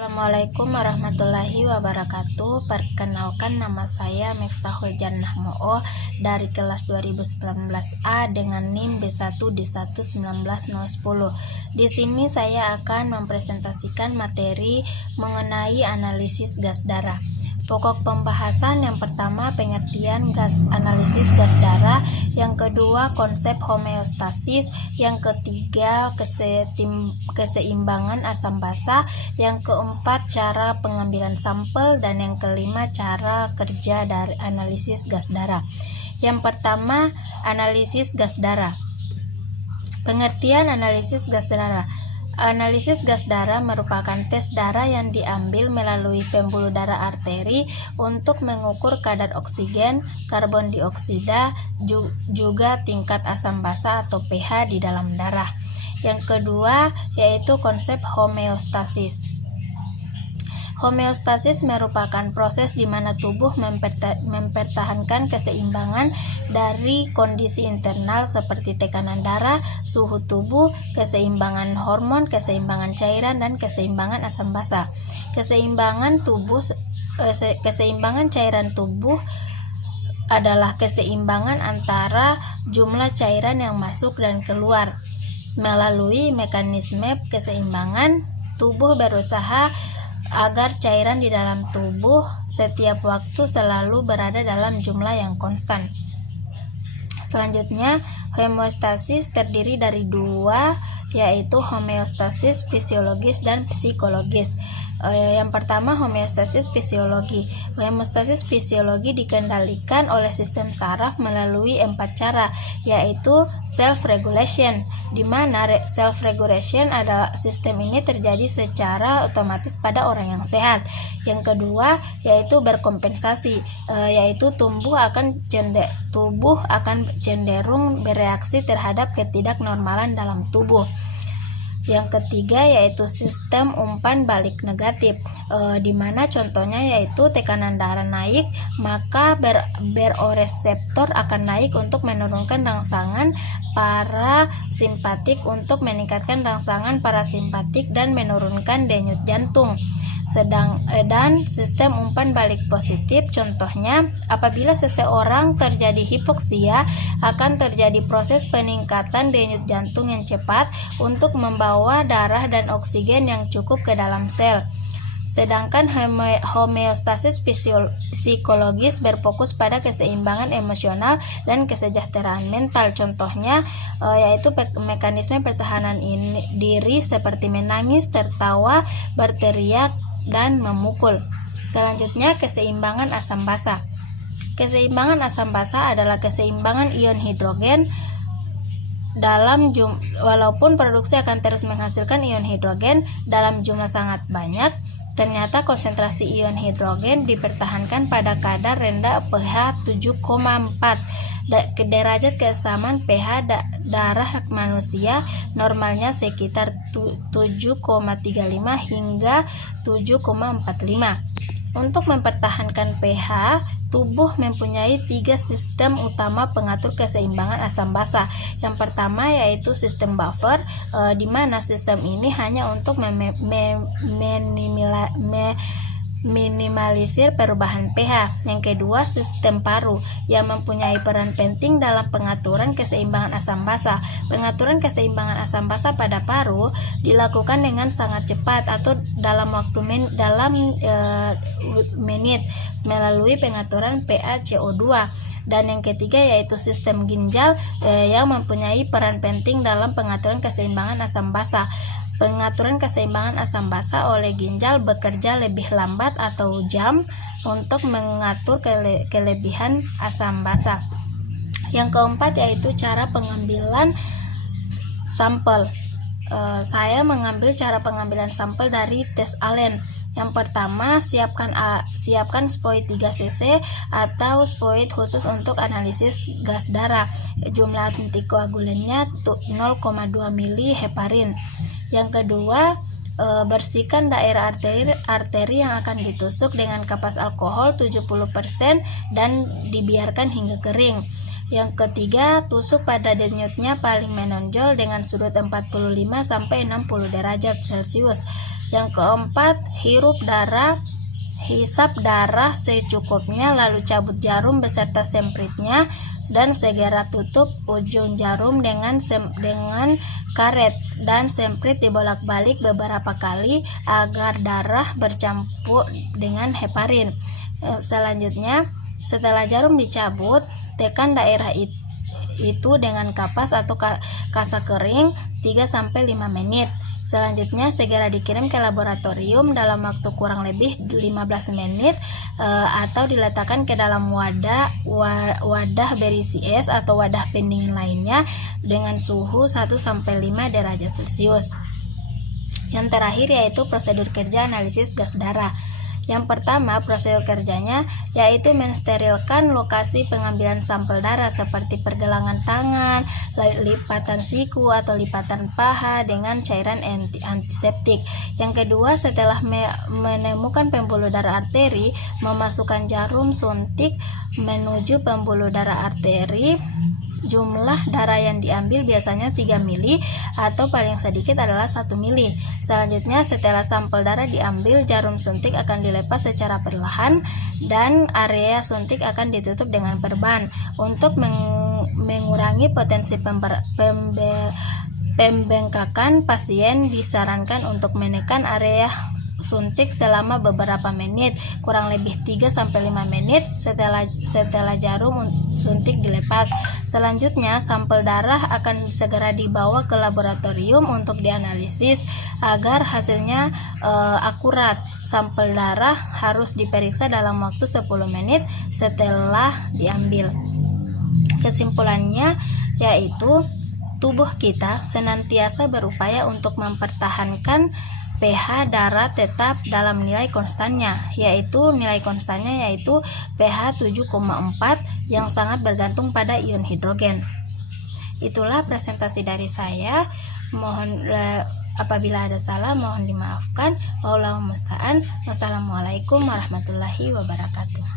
Assalamualaikum warahmatullahi wabarakatuh. Perkenalkan, nama saya Miftahul Jannah Mo'o dari kelas 2019A dengan NIM B1D11910. Di sini saya akan mempresentasikan materi mengenai analisis gas darah. Pokok pembahasan yang pertama pengertian analisis gas darah, yang kedua konsep homeostasis, yang ketiga keseimbangan asam basa, yang keempat cara pengambilan sampel, dan yang kelima cara kerja dari analisis gas darah. Yang pertama, analisis gas darah. Pengertian analisis gas darah. Analisis gas darah merupakan tes darah yang diambil melalui pembuluh darah arteri untuk mengukur kadar oksigen, karbon dioksida, juga tingkat asam basa atau pH di dalam darah. Yang kedua yaitu konsep homeostasis. Homeostasis merupakan proses di mana tubuh mempertahankan keseimbangan dari kondisi internal seperti tekanan darah, suhu tubuh, keseimbangan hormon, keseimbangan cairan, dan keseimbangan asam basa. Keseimbangan cairan tubuh adalah keseimbangan antara jumlah cairan yang masuk dan keluar. Melalui mekanisme keseimbangan, tubuh berusaha agar cairan di dalam tubuh setiap waktu selalu berada dalam jumlah yang konstan. Selanjutnya, homeostasis terdiri dari dua, yaitu homeostasis fisiologis dan psikologis. Yang pertama, homeostasis fisiologi. Homeostasis fisiologi dikendalikan oleh sistem saraf melalui 4 cara, yaitu self-regulation, di mana self-regulation adalah sistem ini terjadi secara otomatis pada orang yang sehat. Yang kedua, yaitu berkompensasi, yaitu tubuh akan cenderung bereaksi terhadap ketidaknormalan dalam tubuh. Yang ketiga yaitu sistem umpan balik negatif, di mana contohnya yaitu tekanan darah naik, maka beroreseptor akan naik untuk menurunkan rangsangan parasimpatik untuk meningkatkan rangsangan parasimpatik dan menurunkan denyut jantung. Dan sistem umpan balik positif, contohnya apabila seseorang terjadi hipoksia, akan terjadi proses peningkatan denyut jantung yang cepat untuk membawa darah dan oksigen yang cukup ke dalam sel. Sedangkan homeostasis psikologis berfokus pada keseimbangan emosional dan kesejahteraan mental. Contohnya yaitu mekanisme pertahanan diri seperti menangis, tertawa, berteriak, dan memukul. Selanjutnya, keseimbangan asam basa. Keseimbangan asam basa adalah keseimbangan ion hidrogen dalam walaupun produksi akan terus menghasilkan ion hidrogen dalam jumlah sangat banyak, ternyata konsentrasi ion hidrogen dipertahankan pada kadar rendah pH 7,4. Derajat kesamaan pH darah manusia normalnya sekitar 7,35 hingga 7,45. Untuk mempertahankan pH, tubuh mempunyai 3 sistem utama pengatur keseimbangan asam basa. Yang pertama yaitu sistem buffer, di mana sistem ini hanya untuk minimalisir perubahan pH. Yang kedua, sistem paru yang mempunyai peran penting dalam pengaturan keseimbangan asam basa. Pengaturan keseimbangan asam basa pada paru dilakukan dengan sangat cepat atau dalam waktu menit melalui pengaturan PaCO2. Dan yang ketiga yaitu sistem ginjal yang mempunyai peran penting dalam pengaturan keseimbangan asam basa. Pengaturan keseimbangan asam basa oleh ginjal bekerja lebih lambat atau jam untuk mengatur kelebihan asam basa. Yang keempat yaitu cara pengambilan sampel. Saya mengambil cara pengambilan sampel dari tes Allen. Yang pertama, siapkan spoid 3 cc atau spoid khusus untuk analisis gas darah. Jumlah antikoagulannya 0,2 mili heparin. Yang kedua, bersihkan daerah arteri yang akan ditusuk dengan kapas alkohol 70% dan dibiarkan hingga kering. Yang ketiga, tusuk pada denyutnya paling menonjol dengan sudut 45 sampai 60 derajat Celcius. Yang keempat, hisap darah secukupnya, lalu cabut jarum beserta sempritnya dan segera tutup ujung jarum dengan karet dan semprit dibolak-balik beberapa kali agar darah bercampur dengan heparin. Selanjutnya, setelah jarum dicabut, tekan daerah itu dengan kapas atau kasa kering 3-5 menit. Selanjutnya segera dikirim ke laboratorium dalam waktu kurang lebih 15 menit atau diletakkan ke dalam wadah berisi es atau wadah pendingin lainnya dengan suhu 1-5 derajat Celcius. Yang terakhir yaitu prosedur kerja analisis gas darah. Yang pertama, prosedur kerjanya yaitu mensterilkan lokasi pengambilan sampel darah seperti pergelangan tangan, lipatan siku atau lipatan paha dengan cairan antiseptik. Yang kedua, setelah menemukan pembuluh darah arteri, memasukkan jarum suntik menuju pembuluh darah arteri. Jumlah darah yang diambil biasanya 3 mili atau paling sedikit adalah 1 mili. Selanjutnya, setelah sampel darah diambil, jarum suntik akan dilepas secara perlahan dan area suntik akan ditutup dengan perban. Untuk mengurangi potensi pembengkakan, pasien disarankan untuk menekan area suntik selama beberapa menit, kurang lebih 3-5 menit setelah jarum suntik dilepas. Selanjutnya, sampel darah akan segera dibawa ke laboratorium untuk dianalisis agar hasilnya akurat. Sampel darah harus diperiksa dalam waktu 10 menit setelah diambil. Kesimpulannya yaitu tubuh kita senantiasa berupaya untuk mempertahankan pH darah tetap dalam nilai konstannya, yaitu pH 7,4 yang sangat bergantung pada ion hidrogen. Itulah presentasi dari saya. Mohon apabila ada salah mohon dimaafkan. Wallahul musta'an. Wassalamualaikum warahmatullahi wabarakatuh.